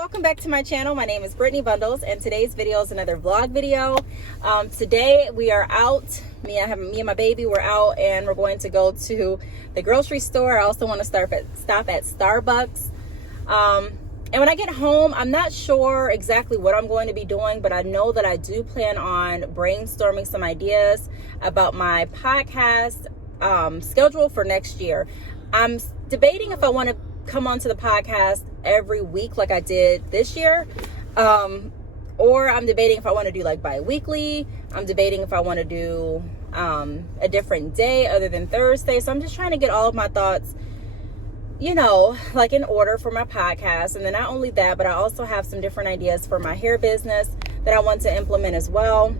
welcome back to my channel. My name is Brittney Bundles, and today's video is another vlog video. Today we are out. Me and my baby, we're out, and we're going to go to the grocery store. I also want to stop at Starbucks. And when I get home, I'm not sure exactly what I'm going to be doing, but I know that I do plan on brainstorming some ideas about my podcast schedule for next year. I'm debating if I want to come onto the podcast every week like I did this year, or I'm debating if I want to do like bi-weekly. I'm debating if I want to do a different day other than Thursday. So I'm just trying to get all of my thoughts, you know, like in order for my podcast. And then not only that, but I also have some different ideas for my hair business that I want to implement as well.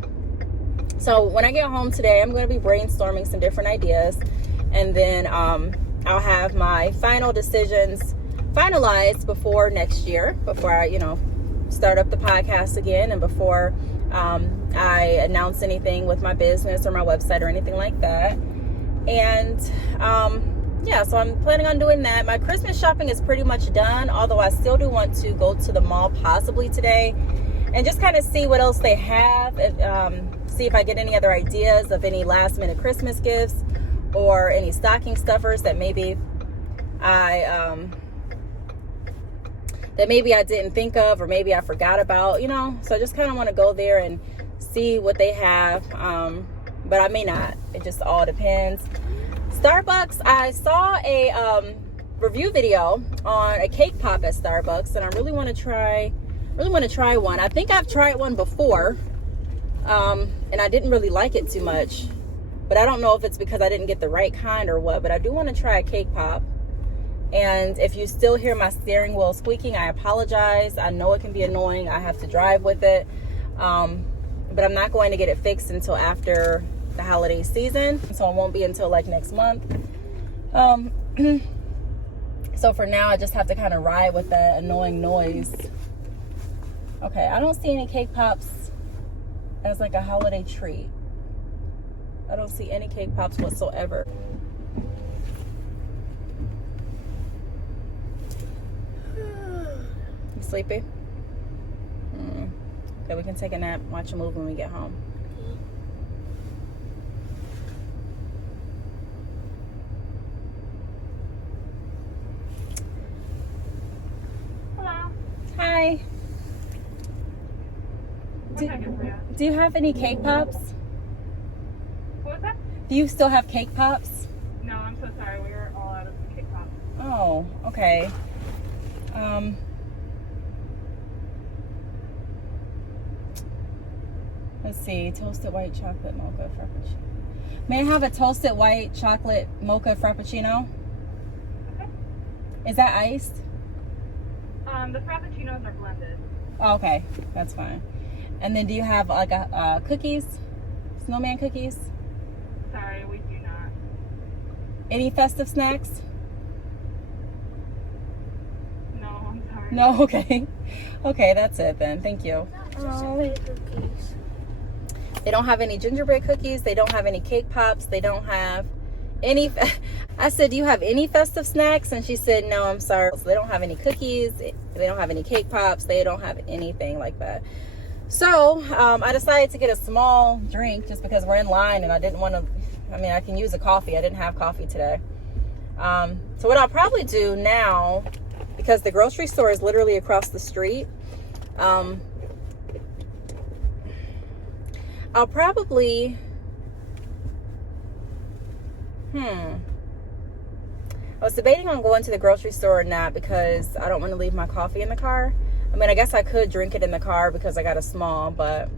So when I get home today, I'm going to be brainstorming some different ideas, and then I'll have my final decisions finalized before next year, before I, start up the podcast again, and before I announce anything with my business or my website or anything like that. And yeah, so I'm planning on doing that. My Christmas shopping is pretty much done, although I still do want to go to the mall possibly today and just kind of see what else they have, see if I get any other ideas of any last minute Christmas gifts or any stocking stuffers that maybe I didn't think of, or maybe I forgot about, so I just kind of want to go there and see what they have, but I may not. It just all depends. Starbucks, I saw a review video on a cake pop at Starbucks, and I really want to try one. I think I've tried one before, and I didn't really like it too much, but I don't know if it's because I didn't get the right kind or what, but I do want to try a cake pop. And if you still hear my steering wheel squeaking, I apologize. I know it can be annoying. I have to drive with it, but I'm not going to get it fixed until after the holiday season, so it won't be until like next month. So for now, I just have to kind of ride with that annoying noise. Okay, I don't see any cake pops as like a holiday treat. I don't see any cake pops whatsoever. You sleepy? Okay, we can take a nap, watch a movie when we get home. Hello. Hi. Do you have any cake pops? What was that? Do you still have cake pops? No, I'm so sorry. We are all out of cake pops. Oh, okay. Let's see. Toasted white chocolate mocha frappuccino. May I have a toasted white chocolate mocha frappuccino? Okay. Is that iced? The frappuccinos are blended. Oh, okay, that's fine. And then do you have like a cookies? Snowman cookies? Sorry, we do not. Any festive snacks? No, I'm sorry. No, okay. Okay, that's it then. Thank you. They don't have any gingerbread cookies. They don't have any cake pops. They don't have any. I said, do you have any festive snacks? And she said, no, I'm sorry. So they don't have any cookies. They don't have any cake pops. They don't have anything like that. So I decided to get a small drink just because we're in line, and I didn't want to. I can use a coffee. I didn't have coffee today. So what I'll probably do now, because the grocery store is literally across the street, I'll probably, I was debating on going to the grocery store or not, because I don't want to leave my coffee in the car. I guess I could drink it in the car because I got a small, but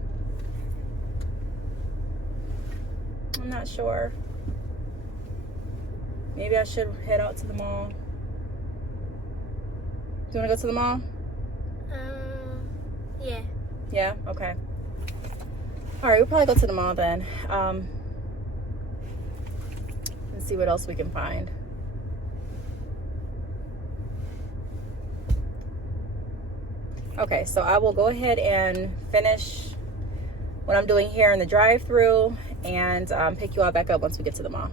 I'm not sure. Maybe I should head out to the mall. Do you want to go to the mall? Yeah. Yeah? Okay. All right, we'll probably go to the mall then. And see what else we can find. Okay, so I will go ahead and finish what I'm doing here in the drive-thru and pick you all back up once we get to the mall.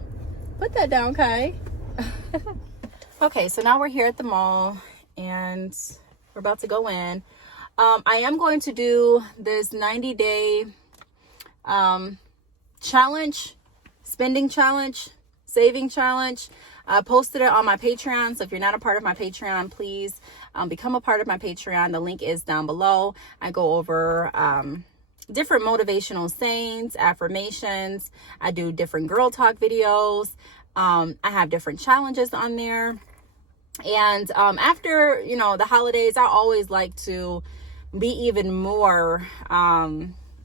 Put that down, Kai. Okay, so now we're here at the mall, and We're about to go in. I am going to do this 90-day challenge, spending challenge, saving challenge. I posted it on my Patreon. So if you're not a part of my Patreon, please become a part of my Patreon. The link is down below. I go over different motivational sayings, affirmations. I do different girl talk videos. I have different challenges on there. And after, you know, the holidays, I always like to be even more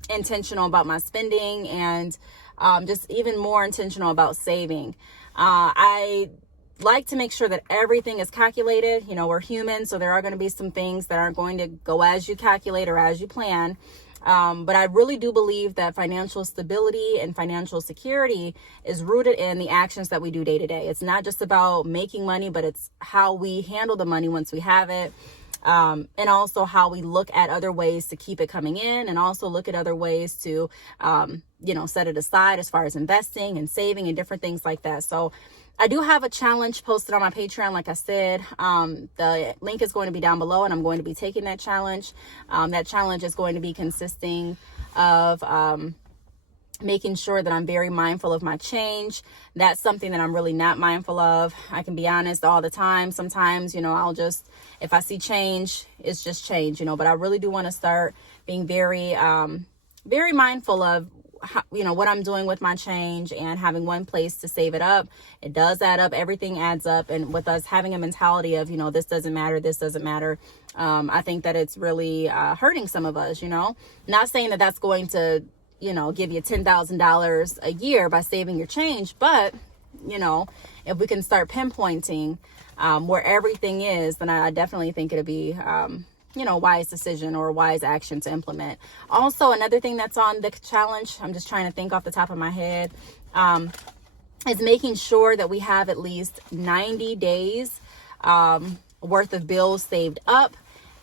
intentional about my spending and just even more intentional about saving. I like to make sure that everything is calculated. You know, we're human, so there are going to be some things that aren't going to go as you calculate or as you plan. But I really do believe that financial stability and financial security is rooted in the actions that we do day to day. It's not just about making money, but it's how we handle the money once we have it. And also how we look at other ways to keep it coming in, and also look at other ways to, you know, set it aside as far as investing and saving and different things like that. So I do have a challenge posted on my Patreon. Like I said, the link is going to be down below, and I'm going to be taking that challenge. That challenge is going to be consisting of making sure that I'm very mindful of my change. That's something that I'm really not mindful of. I can be honest, all the time. Sometimes, you know, I'll just, if I see change, it's just change, you know, but I really do want to start being very, very mindful of how, you know, what I'm doing with my change, and having one place to save it up. It does add up. Everything adds up. And with us having a mentality of, you know, this doesn't matter, this doesn't matter. I think that it's really hurting some of us, you know, not saying that that's going to, you know, give you $10,000 a year by saving your change. But, you know, if we can start pinpointing where everything is, then I definitely think it'll be, you know, wise decision or wise action to implement. Also, another thing that's on the challenge, I'm just trying to think off the top of my head, is making sure that we have at least 90 days worth of bills saved up.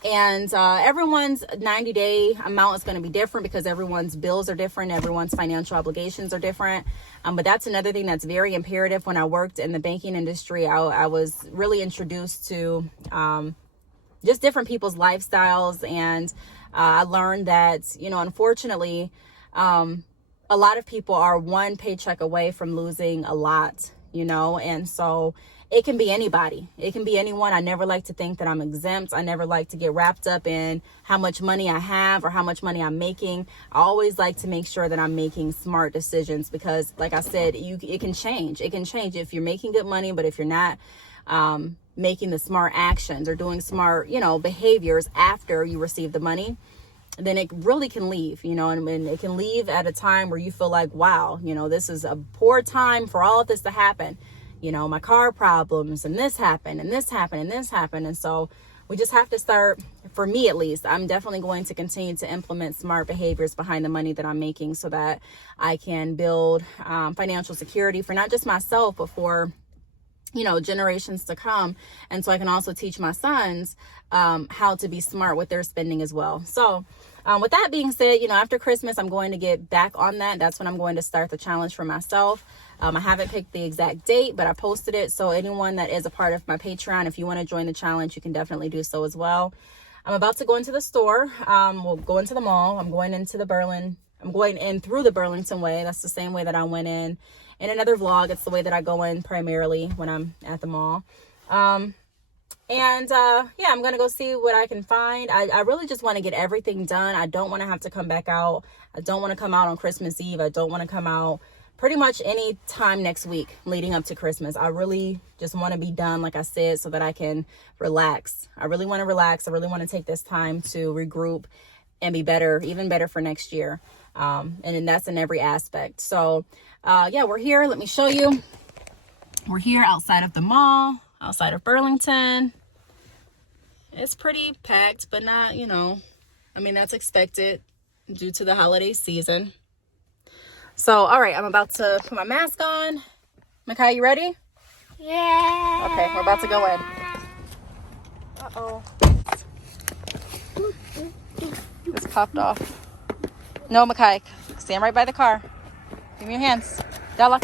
And everyone's 90-day amount is going to be different because everyone's bills are different. Everyone's financial obligations are different. But that's another thing that's very imperative. When I worked in the banking industry, I was really introduced to just different people's lifestyles. And I learned that, you know, unfortunately, a lot of people are one paycheck away from losing a lot, you know, and so it can be anybody. It can be anyone. I never like to think that I'm exempt. I never like to get wrapped up in how much money I have or how much money I'm making. I always like to make sure that I'm making smart decisions, because like I said, it can change. It can change if you're making good money, but if you're not making the smart actions or doing smart, you know, behaviors after you receive the money, then it really can leave, you know, and it can leave at a time where you feel like, wow, you know, this is a poor time for all of this to happen. You know, my car problems, and this happened, and this happened, and this happened. And so we just have to start, for me at least, I'm definitely going to continue to implement smart behaviors behind the money that I'm making, so that I can build financial security for not just myself, but for, you know, generations to come. And so I can also teach my sons how to be smart with their spending as well. So with that being said, you know, after Christmas, I'm going to get back on that. That's when I'm going to start the challenge for myself. I haven't picked the exact date, but I posted it. So anyone that is a part of my Patreon, if you want to join the challenge, you can definitely do so as well. I'm about to go into the store. We'll go into the mall. I'm going in through the Burlington way. That's the same way that I went in another vlog. It's the way that I go in primarily when I'm at the mall. Yeah, I'm going to go see what I can find. I really just want to get everything done. I don't want to have to come back out. I don't want to come out on Christmas Eve. I don't want to come out pretty much any time next week leading up to Christmas. I really just want to be done, like I said, so that I can relax. I really want to relax. I really want to take this time to regroup and be better, even better for next year. And that's in every aspect. So, yeah, we're here. Let me show you. We're here outside of the mall, outside of Burlington. It's pretty packed, but not, you know, I mean, that's expected due to the holiday season. So, all right, I'm about to put my mask on. Makai, you ready? Yeah. Okay, we're about to go in. Uh-oh. This popped off. No, Makai, stand right by the car. Give me your hands. Della.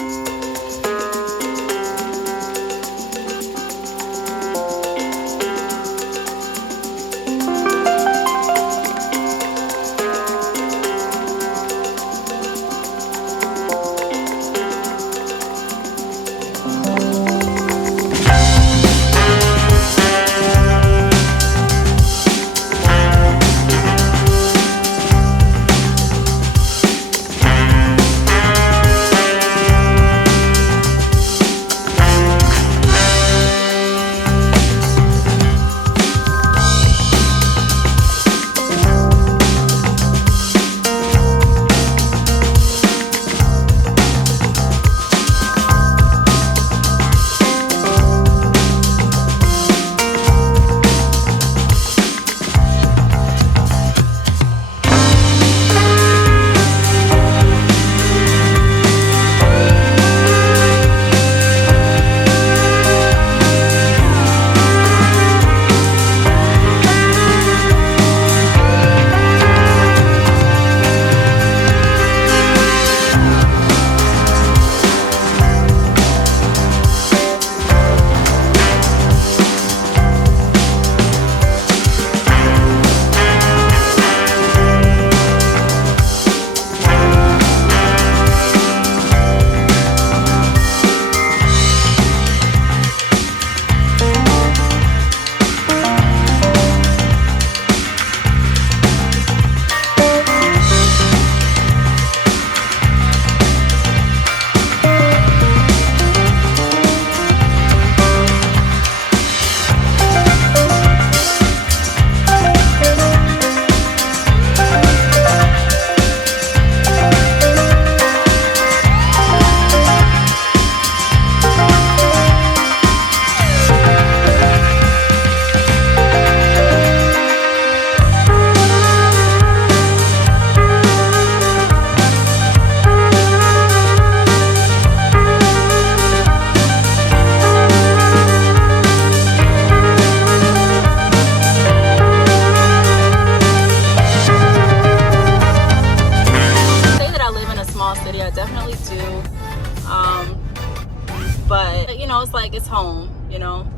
know, it's like it's home, you know,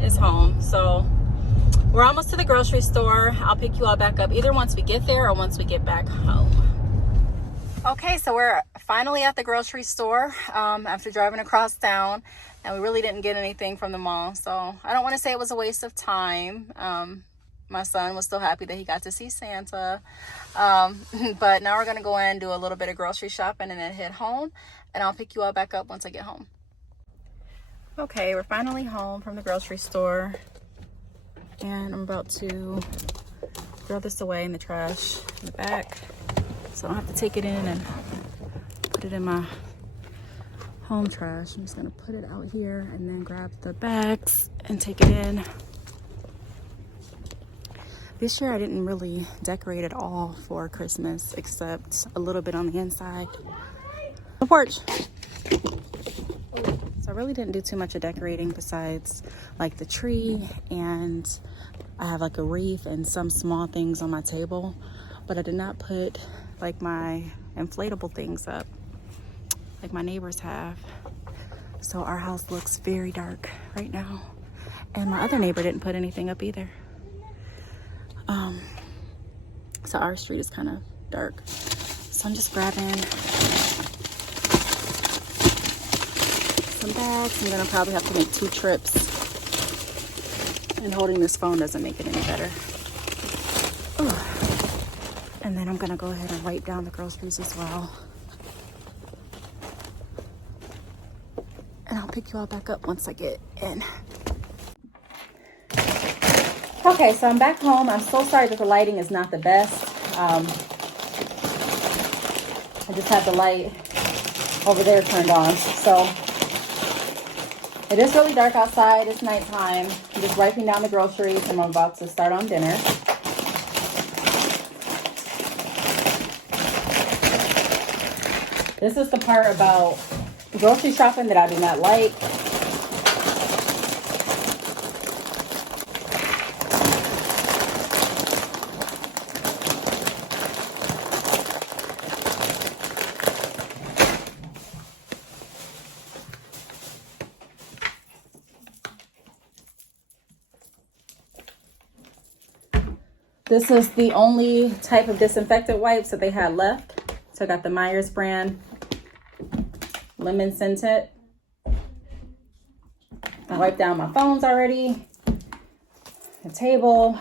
it's home. So we're almost to the grocery store. I'll pick you all back up either once we get there or once we get back home. Okay, so we're finally at the grocery store after driving across town, and we really didn't get anything from the mall. So I don't want to say it was a waste of time. My son was still happy that he got to see Santa. But now we're going to go in and do a little bit of grocery shopping and then head home, and I'll pick you all back up once I get home. Okay, we're finally home from the grocery store, and I'm about to throw this away in the trash in the back, so I don't have to take it in and put it in my home trash. I'm just gonna put it out here and then grab the bags and take it in. This year I didn't really decorate at all for Christmas, except a little bit on the inside. The porch. So I really didn't do too much of decorating besides like the tree, and I have like a wreath and some small things on my table, but I did not put like my inflatable things up like my neighbors have. So our house looks very dark right now, and my other neighbor didn't put anything up either. So our street is kind of dark. So I'm just grabbing some bags. I'm gonna probably have to make 2 trips, and holding this phone doesn't make it any better. Ooh. And then I'm gonna go ahead and wipe down the groceries as well. And I'll pick you all back up once I get in. Okay, so I'm back home. I'm so sorry that the lighting is not the best. I just had the light over there turned on. So it is really dark outside. It's nighttime. I'm just wiping down the groceries, and I'm about to start on dinner. This is the part about grocery shopping that I do not like. This is the only type of disinfectant wipes that they had left. So I got the Myers brand, lemon scented. I wiped down my phones already, the table,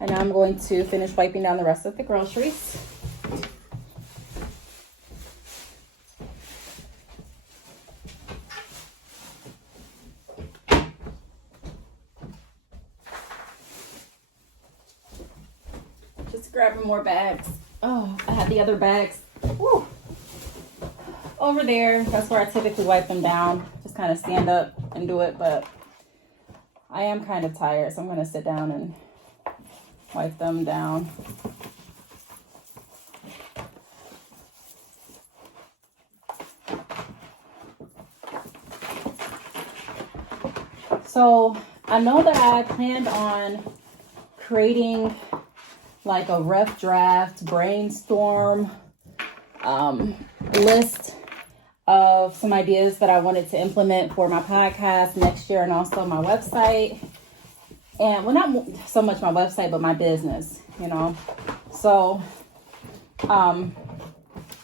and now I'm going to finish wiping down the rest of the groceries. Just grabbing more bags. Oh, I had the other bags. Woo. Over there. That's where I typically wipe them down. Just kind of stand up and do it, but I am kind of tired, so I'm going to sit down and wipe them down. So I know that I planned on creating like a rough draft brainstorm list of some ideas that I wanted to implement for my podcast next year, and also my website. And well, not so much my website, but my business, you know. So I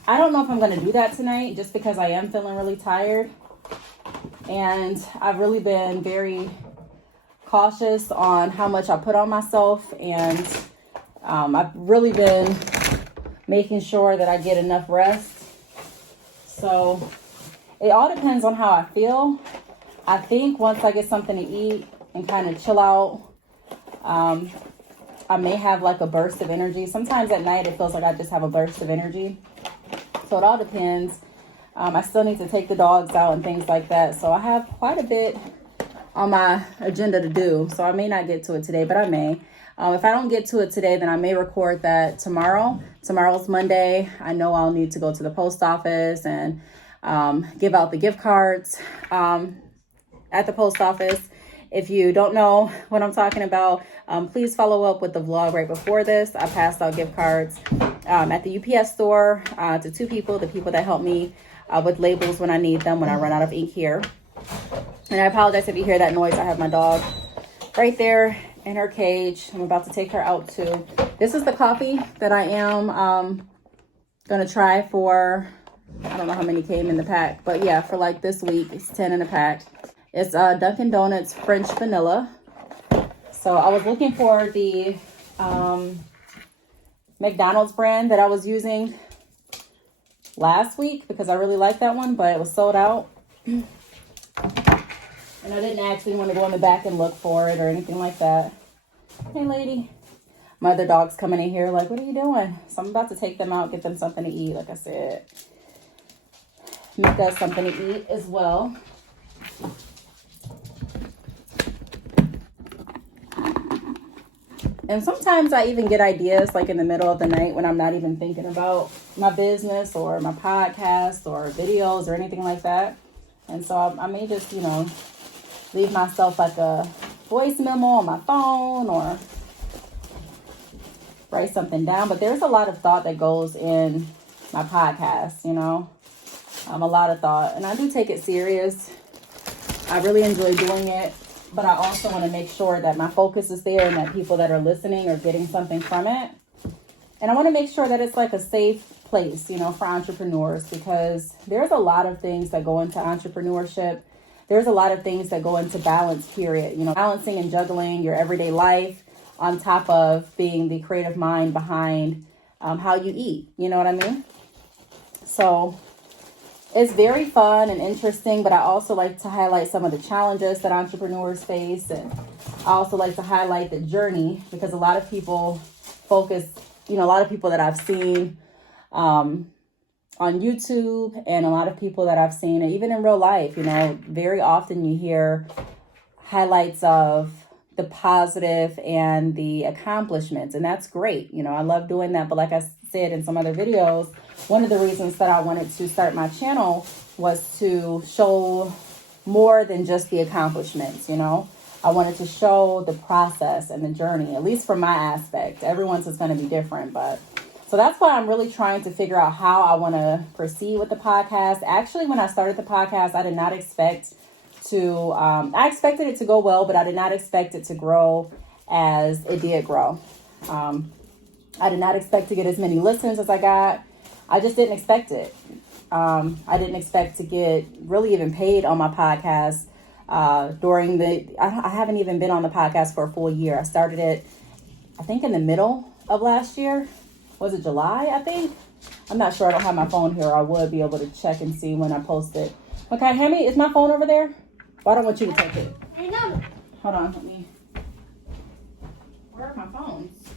don't know if I'm going to do that tonight, just because I am feeling really tired, and I've really been very cautious on how much I put on myself, and I've really been making sure that I get enough rest. So it all depends on how I feel. I think once I get something to eat and kind of chill out, I may have like a burst of energy. Sometimes at night it feels like I just have a burst of energy. So it all depends. I still need to take the dogs out and things like that. So I have quite a bit on my agenda to do. So I may not get to it today, but I may. If I don't get to it today, then I may record that tomorrow. Tomorrow's Monday. I know I'll need to go to the post office and give out the gift cards at the post office. If you don't know what I'm talking about, please follow up with the vlog right before this. I passed out gift cards at the UPS store to 2 people, the people that help me with labels when I need them, when I run out of ink here. And I apologize if you hear that noise. I have my dog right there in her cage. I'm about to take her out too. This is the coffee that I am gonna try for, I don't know how many came in the pack, but yeah, for like this week, it's 10 in a pack. It's Dunkin' Donuts French Vanilla. So I was looking for the McDonald's brand that I was using last week because I really like that one, but it was sold out. And I didn't actually want to go in the back and look for it or anything like that. Hey, lady. My other dog's coming in here like, what are you doing? So I'm about to take them out, get them something to eat, like I said. Make us something to eat as well. And sometimes I even get ideas like in the middle of the night when I'm not even thinking about my business or my podcast or videos or anything like that. And so I may just, you know, leave myself like a voice memo on my phone or write something down. But there's a lot of thought that goes in my podcast, you know, a lot of thought. And I do take it serious. I really enjoy doing it. But I also want to make sure that my focus is there and that people that are listening are getting something from it. And I want to make sure that it's like a safe place, you know, for entrepreneurs, because there's a lot of things that go into entrepreneurship. There's a lot of things that go into balance, period. You know, balancing and juggling your everyday life on top of being the creative mind behind how you eat. You know what I mean? So it's very fun and interesting, but I also like to highlight some of the challenges that entrepreneurs face. And I also like to highlight the journey because a lot of people focus, you know, a lot of people that I've seen on YouTube and a lot of people that I've seen, and even in real life, you know, very often you hear highlights of the positive and the accomplishments. And that's great. You know, I love doing that. But like I said in some other videos, one of the reasons that I wanted to start my channel was to show more than just the accomplishments, you know. I wanted to show the process and the journey, at least from my aspect. Everyone's is going to be different, but so that's why I'm really trying to figure out how I want to proceed with the podcast. Actually, when I started the podcast, I did not expect to, I expected it to go well, but I did not expect it to grow as it did grow. I did not expect to get as many listens as I got. I just didn't expect it. I didn't expect to get really even paid on my podcast during I haven't even been on the podcast for a full year. I started it, I think in the middle of last year. Was it July, I think? I'm not sure. I don't have my phone here. I would be able to check and see when I posted. Okay, Hammy, is my phone over there? Well, I don't want you to take it. I know. Hold on, let me. Where are my phones?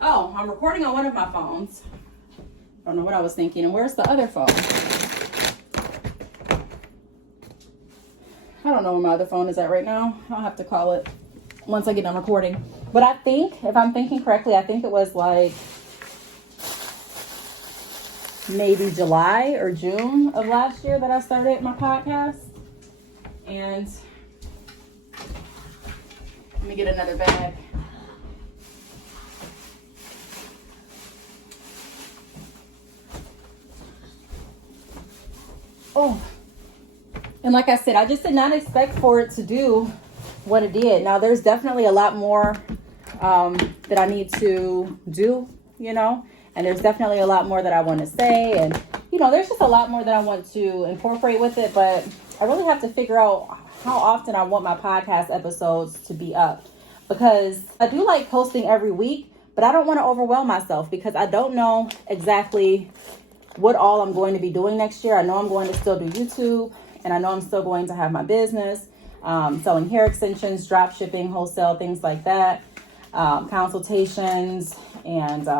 Oh, I'm recording on one of my phones. I don't know what I was thinking. And where's the other phone? I don't know where my other phone is at right now. I'll have to call it once I get done recording. But I think, if I'm thinking correctly, I think it was like maybe July or June of last year that I started my podcast. And let me get another bag. Oh, and like I said, I just did not expect for it to do what it did. Now, there's definitely a lot more that I need to do, you know, and there's definitely a lot more that I want to say. And, you know, there's just a lot more that I want to incorporate with it. But I really have to figure out how often I want my podcast episodes to be up, because I do like posting every week, but I don't want to overwhelm myself because I don't know exactly what all I'm going to be doing next year. I know I'm going to still do YouTube, and I know I'm still going to have my business, selling hair extensions, drop shipping, wholesale, things like that, consultations, and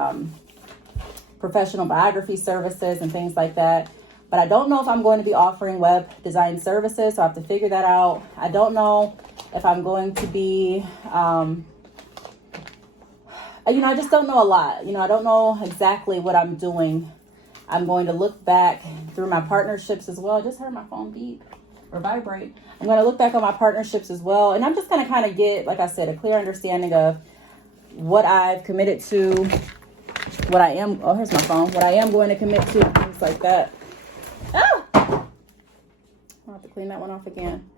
professional biography services and things like that. But I don't know if I'm going to be offering web design services, so I have to figure that out. I don't know if I'm going to be, I just don't know a lot. I don't know exactly what I'm doing. I'm going to look back through my partnerships as well. I just heard my phone beep or vibrate. I'm going to look back on my partnerships as well. And I'm just going to kind of get, like I said, a clear understanding of what I've committed to what I am, oh, here's my phone. What I am going to commit to, things like that. Oh! I'll have to clean that one off again.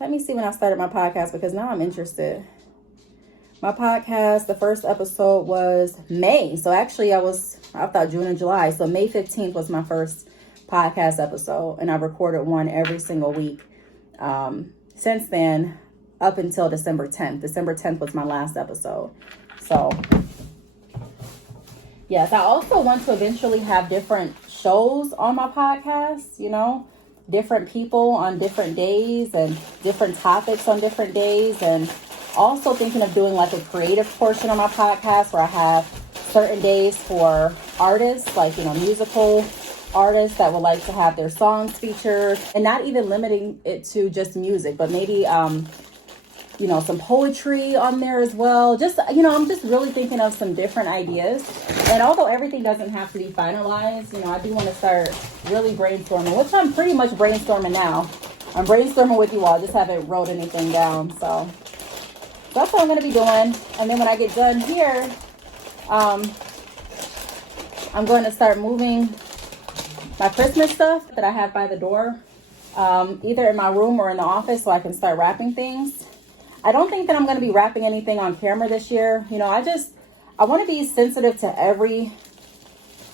Let me see when I started my podcast, because now I'm interested. My podcast, the first episode was May. So actually I thought June and July. So May 15th was my first podcast episode, and I've recorded one every single week since then up until December 10th. December 10th was my last episode. So yes, I also want to eventually have different shows on my podcast, you know, different people on different days and different topics on different days. And also thinking of doing like a creative portion of my podcast where I have certain days for artists, like, you know, musical artists that would like to have their songs featured, and not even limiting it to just music, but maybe, you know, some poetry on there as well. Just, you know, I'm just really thinking of some different ideas. And although everything doesn't have to be finalized, you know, I do want to start really brainstorming, which I'm pretty much brainstorming now. I'm brainstorming with you all. I just haven't wrote anything down. So that's what I'm going to be doing. And then when I get done here, I'm going to start moving my Christmas stuff that I have by the door, either in my room or in the office, so I can start wrapping things. I don't think that I'm going to be wrapping anything on camera this year. You know, I want to be sensitive to every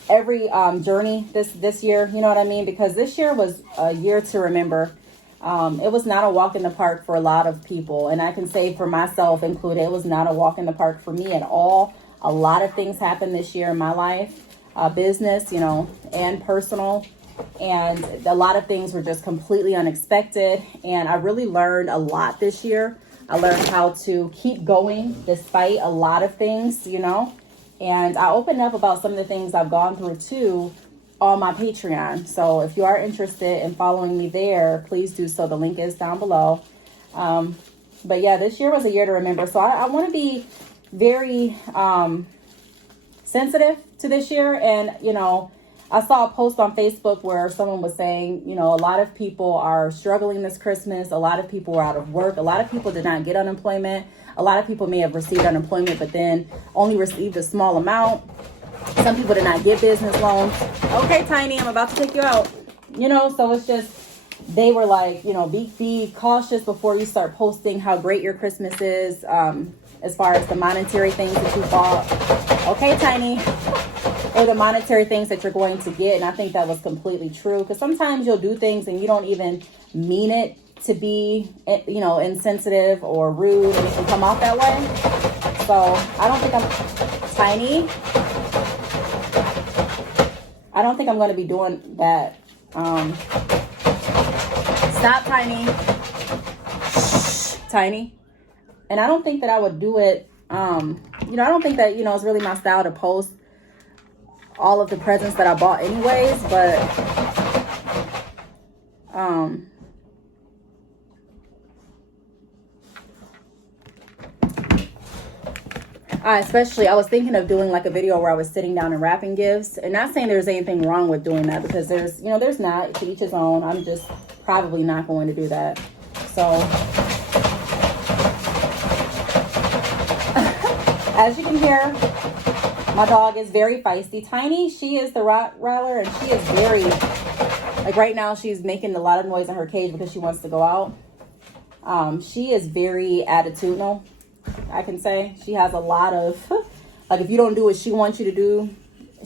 journey this year. You know what I mean? Because this year was a year to remember. It was not a walk in the park for a lot of people. And I can say for myself included, it was not a walk in the park for me at all. A lot of things happened this year in my life, business, you know, and personal. And a lot of things were just completely unexpected. And I really learned a lot this year. I learned how to keep going despite a lot of things, you know. And I opened up about some of the things I've gone through too on my Patreon. So if you are interested in following me there, please do so. The link is down below. But yeah, this year was a year to remember. So I want to be very sensitive to this year. And, you know, I saw a post on Facebook where someone was saying, you know, a lot of people are struggling this Christmas. A lot of people are out of work. A lot of people did not get unemployment. A lot of people may have received unemployment, but then only received a small amount. Some people did not get business loans. Okay, Tiny, I'm about to take you out. You know, so it's just, they were like, you know, be cautious before you start posting how great your Christmas is, as far as the monetary things that you bought. Okay, Tiny. Or the monetary things that you're going to get. And I think that was completely true, because sometimes you'll do things and you don't even mean it to be, you know, insensitive or rude, and it can come off that way. So I don't think Tiny. I don't think I'm going to be doing that. Stop, Tiny. Shh, Tiny. And I don't think that I would do it. You know, I don't think that, you know, it's really my style to post all of the presents that I bought anyways, but I was thinking of doing like a video where I was sitting down and wrapping gifts, and not saying there's anything wrong with doing that, because there's not, to each his own. I'm just probably not going to do that. So as you can hear, my dog is very feisty. Tiny, she is the Rottweiler, and she is very, like right now she's making a lot of noise in her cage because she wants to go out. She is very attitudinal, I can say. She has a lot of, like, if you don't do what she wants you to do,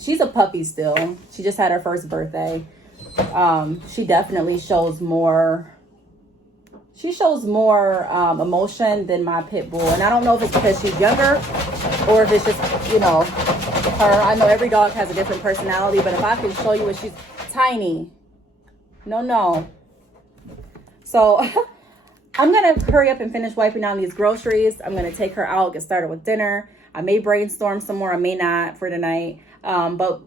she's a puppy still. She just had her first birthday. She definitely shows more, emotion than my pit bull. And I don't know if it's because she's younger or if it's just, you know, her. I know every dog has a different personality, but if I can show you what she's Tiny. No. So I'm going to hurry up and finish wiping down these groceries. I'm going to take her out, get started with dinner. I may brainstorm some more. I may not for tonight. But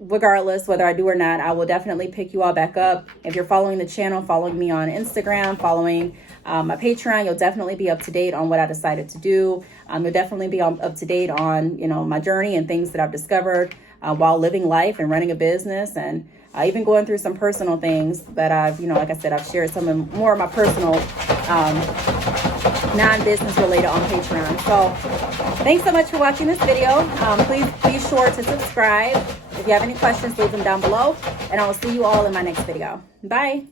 regardless, whether I do or not, I will definitely pick you all back up. If you're following the channel, following me on Instagram, following my Patreon, you'll definitely be up to date on what I decided to do. You'll definitely be up to date on, you know, my journey and things that I've discovered while living life and running a business, and even going through some personal things that I've, you know, like I said, I've shared more of my personal non-business related on Patreon. So Thanks so much for watching this video. Please be sure to subscribe. If you have any questions, leave them down below. And I will see you all in my next video. Bye.